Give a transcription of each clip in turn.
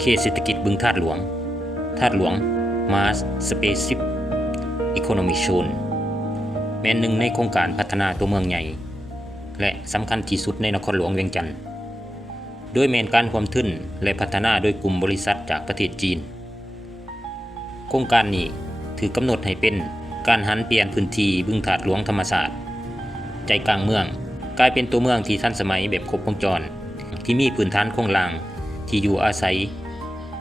เขตเศรษฐกิจบึงธาตุหลวงMass Specific Economic Zone แม่นหนึ่งในโครงการพัฒนาตัวเมืองใหญ่และสำคัญที่สุดในนครหลวงเวียงจันทร์โดยแม่นการความทึ้นและพัฒนาโดยกลุ่มบริษัทจากประเทศจีนโครงการนี้ถือกำหนดให้เป็นการหันเปลี่ยนพื้นที่บึงธาตุหลวงธรรมศาสตร์ใจกลางเมืองกลายเป็นตัวเมืองที่ทันสมัยแบบครบวงจรที่มีพื้นฐานโครงล่างที่อยู่อาศัย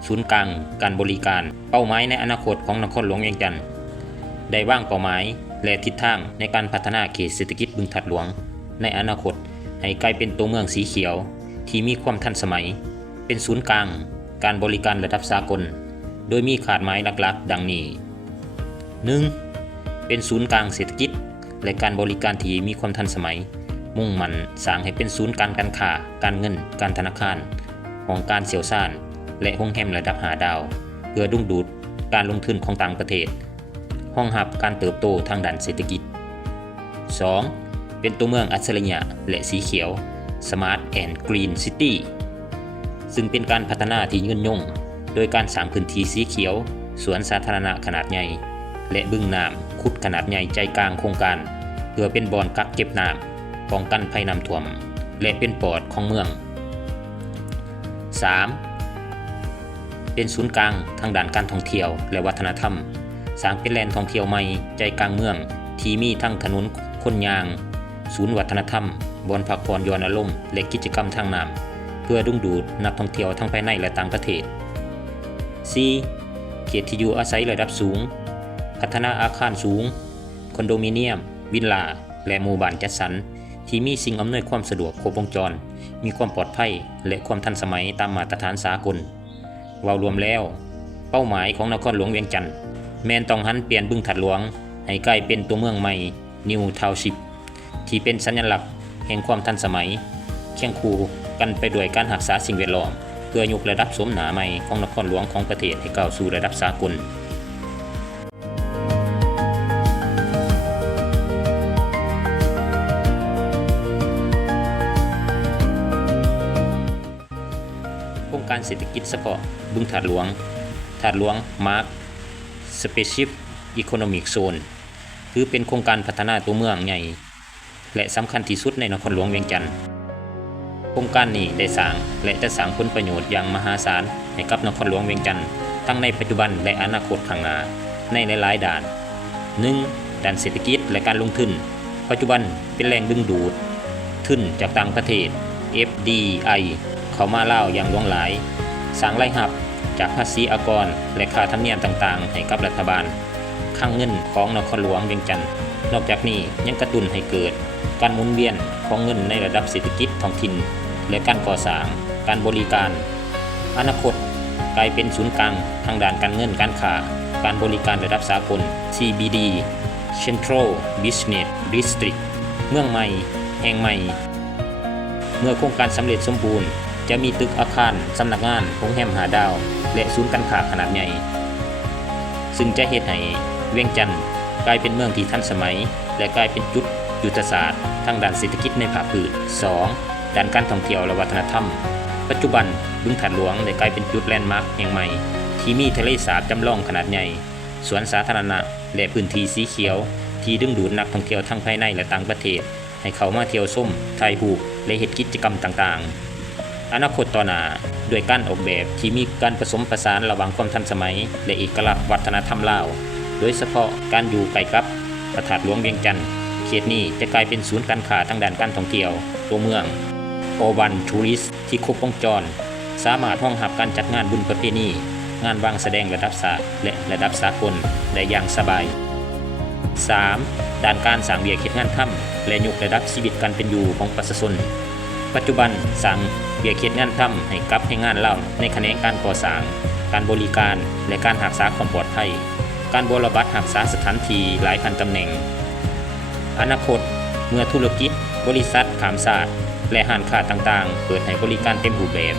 ศูนย์กลางการบริการเป้าหมายในอนาคตของนครหลวงเวียงจันทร์ได้วางเป้าหมายและทิศทางในการพัฒนาเขตเศรษฐกิจบึงธาตุหลวงในอนาคตให้กลายเป็นตัวเมืองสีเขียวที่มีความทันสมัยเป็นศูนย์กลางการบริการระดับสากลโดยมีขาดหมายหลักๆดังนี้ 1. เป็นศูนย์กลางเศรษฐกิจและการบริการที่มีความทันสมัยมุ่งมั่นสร้างให้เป็นศูนย์การค้าการเงินการธนาคารของการเสี่ยวซ่านและโรงแรมระดับ5 ดาวเพื่อดึงดูดการลงทุนของต่างประเทศรองรับการเติบโตทางด้านเศรษฐกิจ 2. เป็นตัวเมืองอัจฉริยะและสีเขียว Smart and Green City ซึ่งเป็นการพัฒนาที่ยืนยงโดยการสร้างพื้นที่สีเขียวสวนสาธารณะขนาดใหญ่และบึงน้ำขุดขนาดใหญ่ใจกลางโครงการเพื่อเป็นบ่อนกักเก็บน้ำป้องกันภัยน้ำท่วมและเป็นปอดของเมือง 3. เป็นศูนย์กลางทางด้านการท่องเที่ยวและวัฒนธรรมสร้างเป็นแหล่งท่องเที่ยวใหม่ใจกลางเมืองที่มีทั้งถนนคนยางศูนย์วัฒนธรรมบ่อนพักผ่อนหย่อนอารมณ์และกิจกรรมทางน้ำเพื่อดึงดูดนักท่องเที่ยวทั้งภายในและต่างประเทศ 4. เขตที่อยู่อาศัยระดับสูงพัฒนาอาคารสูงคอนโดมิเนียมวิลล่าและหมู่บ้านจัดสรรที่มีสิ่งอำนวยความสะดวกครบวงจรมีความปลอดภัยและความทันสมัยตามมาตรฐานสากลว่ารวมแล้วเป้าหมายของนครหลวงเวียงจันทร์แม่นต้องหันเปลี่ยนบึงธาตุหลวงให้กลายเป็นตัวเมืองใหม่ New Township ที่เป็นสัญลักษณ์แห่งความทันสมัยเคียงคู่กันไปด้วยการรักษาสิ่งแวดล้อมเพื่อยกระดับสมหนาใหม่ของนครหลวงของประเทศให้ก้าวสู่ระดับสากลโครงการเศรษฐกิจเฉพาะบึงธาตุหลวงMass Specific Economic Zone ถือเป็นโครงการพัฒนาตัวเมืองใหญ่และสำคัญที่สุดในนครหลวงเวียงจันทร์โครงการนี้ได้สร้างและจะสร้างผลประโยชน์อย่างมหาศาลให้กับนครหลวงเวียงจันทร์ทั้งในปัจจุบันและอนาคตข้างหน้าในหลายๆด้าน 1. ด้านเศรษฐกิจและการลงทุนปัจจุบันเป็นแหล่งดึงดูดทุนจากต่างประเทศ FDI เข้ามาลาวอย่างหลวงหลายสร้างรายรับจากภาษีอากรและค่าธรรมเนียมต่างๆให้กับรัฐบาลคลังเงินของนครหลวงเวียงจันทร์นอกจากนี้ยังกระตุ้นให้เกิดการหมุนเวียนของเงินในระดับเศรษฐกิจท้องถิ่นและการก่อสร้างการบริการอนาคตกลายเป็นศูนย์กลางทางด้านการเงินการค้าการบริการระดับสากล CBD Central Business District เมืองใหม่แห่งใหม่เมื่อโครงการสำเร็จสมบูรณ์จะมีตึกอาคารสำนักงานโรงแรม5 ดาวและศูนย์การค้าขนาดใหญ่ซึ่งจะเฮ็ดให้เวียงจันทร์กลายเป็นเมืองที่ทันสมัยและกลายเป็นจุดยุทธศาสตร์ทางด้านเศรษฐกิจในภาคพื้น 2. ด้านการท่องเที่ยวและวัฒนธรรมปัจจุบันบึงธาตุหลวงได้กลายเป็นจุดแลนด์มาร์คแห่งใหม่ที่มีทะเลสาบจำลองขนาดใหญ่สวนสาธารณะและพื้นที่สีเขียวที่ดึงดูดนักท่องเที่ยวทั้งภายในและต่างประเทศให้เข้ามาเที่ยวชมถ่ายรูปและเฮ็ดกิจกรรมต่างๆอนาคตต่อหน้าด้วยการออกแบบที่มีการผสมผสานระหว่างความทันสมัยและเอกลักษณ์วัฒนธรรมลาวโดยเฉพาะการอยู่ใกล้กับพระธาตุหลวงเวียงจันทร์เขตนี้จะกลายเป็นศูนย์การค้าทางด้านการท่องเที่ยวตัวเมืองUrban Tourist ที่ครบวงจรสามารถรองรับการจัดงานบุญประเพณีงานวางแสดงระดับชาติและระดับสากลได้อย่างสบาย 3. ด้านการสร้างเวียกเฮ็ดงานทำและยกระดับชีวิตการเป็นอยู่ของประชาชนปัจจุบันสร้างเวียกเฮ็ดงานทำให้กับให้งานเล่าในแขนงการก่อสร้างการบริการและการรักษาความปลอดภัยการบริบัติรักษาสถานที่หลายพันตำแหน่งอนาคตเมื่อธุรกิจบริษัทข้ามชาติและห้างค้าต่างๆเปิดให้บริการเต็มรูปแบบ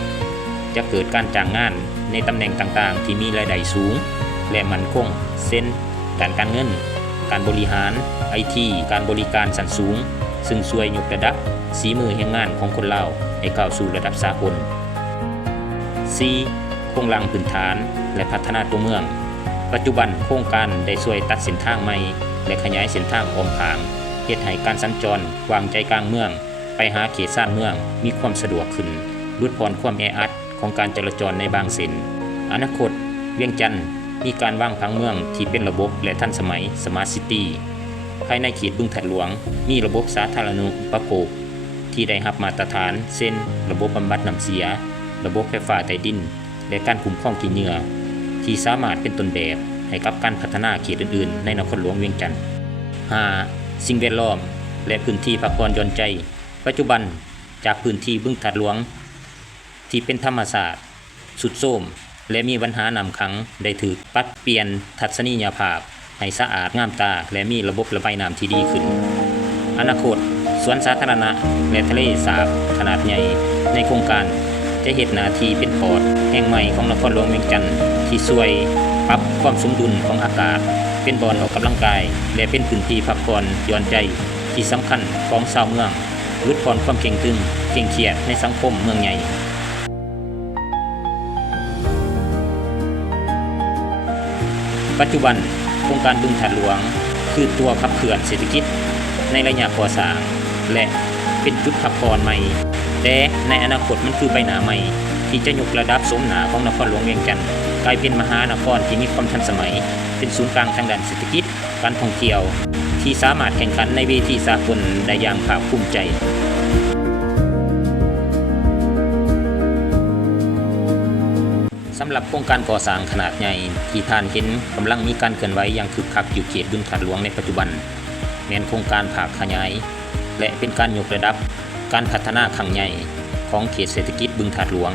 จะเกิดการจ้างงานในตำแหน่งต่างๆที่มีรายได้สูงและมั่นคงเช่นการเงินการบริหาร IT การบริการชั้นสูงซึ่งช่วยยกระดับฝีมือแห่งงานของคนลาวให้ก้าวสู่ระดับสากล 4. โครงสร้างพื้นฐานและพัฒนาตัวเมืองปัจจุบันโครงการได้ช่วยตัดเส้นทางใหม่และขยายเส้นทางอ้อมข้างเฮ็ดให้การสัญจรวางใจกลางเมืองไปหาเขตซ่านเมืองมีความสะดวกขึ้นลดพรความแออัดของการจราจรในบางเส้นอนาคตเวียงจันทน์มีการวางผังเมืองที่เป็นระบบและทันสมัย Smart City ภายในเขตบึงถัดหลวงมีระบบสาธารณูปโภคที่ได้รับมาตรฐานเช่นระบบบำบัดน้ำเสียระบบไฟฟ้าใต้ดินและการคุ้มครองขี้เหงื่อที่สามารถเป็นต้นแบบให้กับการพัฒนาเขตอื่นๆในนครหลวงเวียงจันทน์ 5. สิ่งแวดล้อมและพื้นที่พักผ่อนหย่อนใจปัจจุบันจากพื้นที่บึงถัดหลวงที่เป็นธรรมชาติสุดโทรมและมีปัญหาน้ำขังได้ถูกปรับเปลี่ยนทัศนียภาพให้สะอาดงามตาและมีระบบระบายน้ำที่ดีขึ้นอนาคตสวนสาธารณะและทะเลสาบขนาดใหญ่ในโครงการจะเฮ็ดหน้าที่เป็นปอดแห่งใหม่ของนครหลวงเวียงจันทน์ที่ช่วยปรับความสมดุลของอากาศเป็นบ่อนออกกำลังกายและเป็นพื้นที่พักผ่อนหย่อนใจที่สำคัญของชาวเมืองลดพรความเคร่งตึงเคร่งเครียดในสังคมเมืองใหญ่ปัจจุบันโครงการบึงถัดหลวงคือตัวขับเคลื่อนเศรษฐกิจในระยะก่อสร้างและเป็นจุดพักผ่อนใหม่แต่ในอนาคตมันคือใบหน้าใหม่ที่จะยกระดับสมหน้าของนครหลวงเวียงจันทน์กลายเป็นมหานครที่มีความทันสมัยเป็นศูนย์กลางทางด้านเศรษฐกิจการท่องเที่ยวที่สามารถแข่งขันในเวทีสากลได้อย่างภาคภูมิใจสำหรับโครงการก่อสร้างขนาดใหญ่ที่ท่านเห็นกำลังมีการเคลื่อนไหวอย่างคึกคักอยู่เขตบึงถัดหลวงในปัจจุบันแม้นโครงการภาคขยายและเป็นการยกระดับการพัฒนาครั้งใหญ่ของเขตเศรษฐกิจบึงถัดหลวง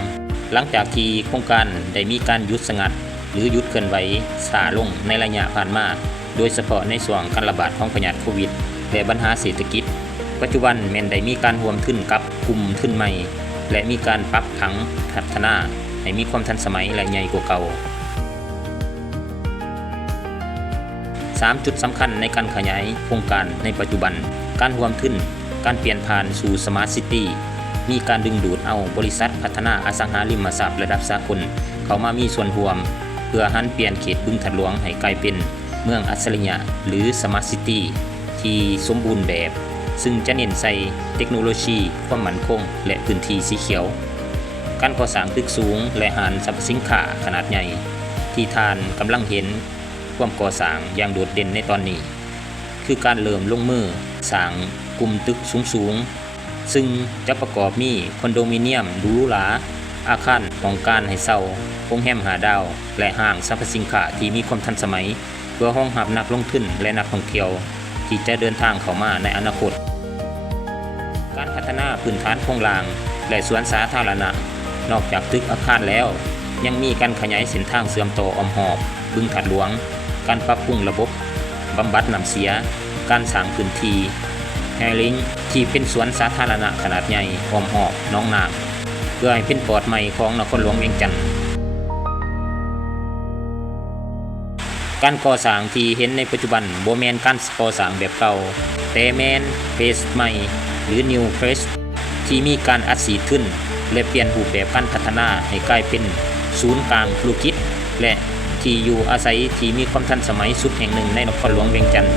หลังจากที่โครงการได้มีการหยุดชะงักหรือหยุดเคลื่อนไหวช้าลงในระยะผ่านมาโดยเฉพาะในช่วงการระบาดของพยาธิโควิดและปัญหาเศรษฐกิจปัจจุบันแม้นได้มีการร่วมทุนกับกลุ่มทุนใหม่และมีการปรับผังพัฒนาให้มีความทันสมัยและใหญ่กว่าเก่า 3 จุดสำคัญในการขยายโครงการในปัจจุบันการร่วมทุนการเปลี่ยนผ่านสู่ Smart City มีการดึงดูดเอาบริษัทพัฒนาอสังหาริมทรัพย์ระดับสากลเข้ามามีส่วนร่วมเพื่อหันเปลี่ยนเขตบึงถัดหลวงให้กลายเป็นเมืองอัจฉริยะหรือ Smart City ที่สมบูรณ์แบบซึ่งจะเน้นใส่เทคโนโลยีความมั่นคงและพื้นที่สีเขียวการก่อสร้างตึกสูงและหานสรรพสินค้าขนาดใหญ่ที่ท่านกำลังเห็นความก่อสร้างอย่างโดดเด่นในตอนนี้คือการเริ่มลงมือสร้างกลุ่มตึกสูงๆซึ่งจะประกอบมีคอนโดมิเนียมหรูหราอาคารของการให้เช่าโรงแรม5 ดาวและห้างสรรพสินค้าที่มีความทันสมัยเพื่อรองรับนักลงทุนและนักท่องเที่ยวที่จะเดินทางเข้ามาในอนาคตการพัฒนาพื้นฐานโครงสร้างและสวนสาธารณะนอกจากตึกอาคารแล้วยังมีการขยายเส้นทางเชื่อมต่ออ้อมหอบบึงถัดหลวงการปรับปรุงระบบบำบัดน้ำเสียการสร้างพื้นที่แฮลิงที่เป็นสวนสาธารณะขนาดใหญ่อ้อมหอบน้องน้ำเพื่อให้เป็นปอดใหม่ของนครหลวงเวียงจันทน์การก่อสร้างที่เห็นในปัจจุบันบ่แม่นการก่อสร้างแบบเก่าแต่แม่นเฟสใหม่หรือ New Phase ที่มีการอัดฉีดขึ้นและเปลี่ยนรูปแบบการพัฒนาให้กลายเป็นศูนย์กลางธุรกิจและที่อยู่อาศัยที่มีความทันสมัยสุดแห่งหนึ่งในนครหลวงเวียงจันทน์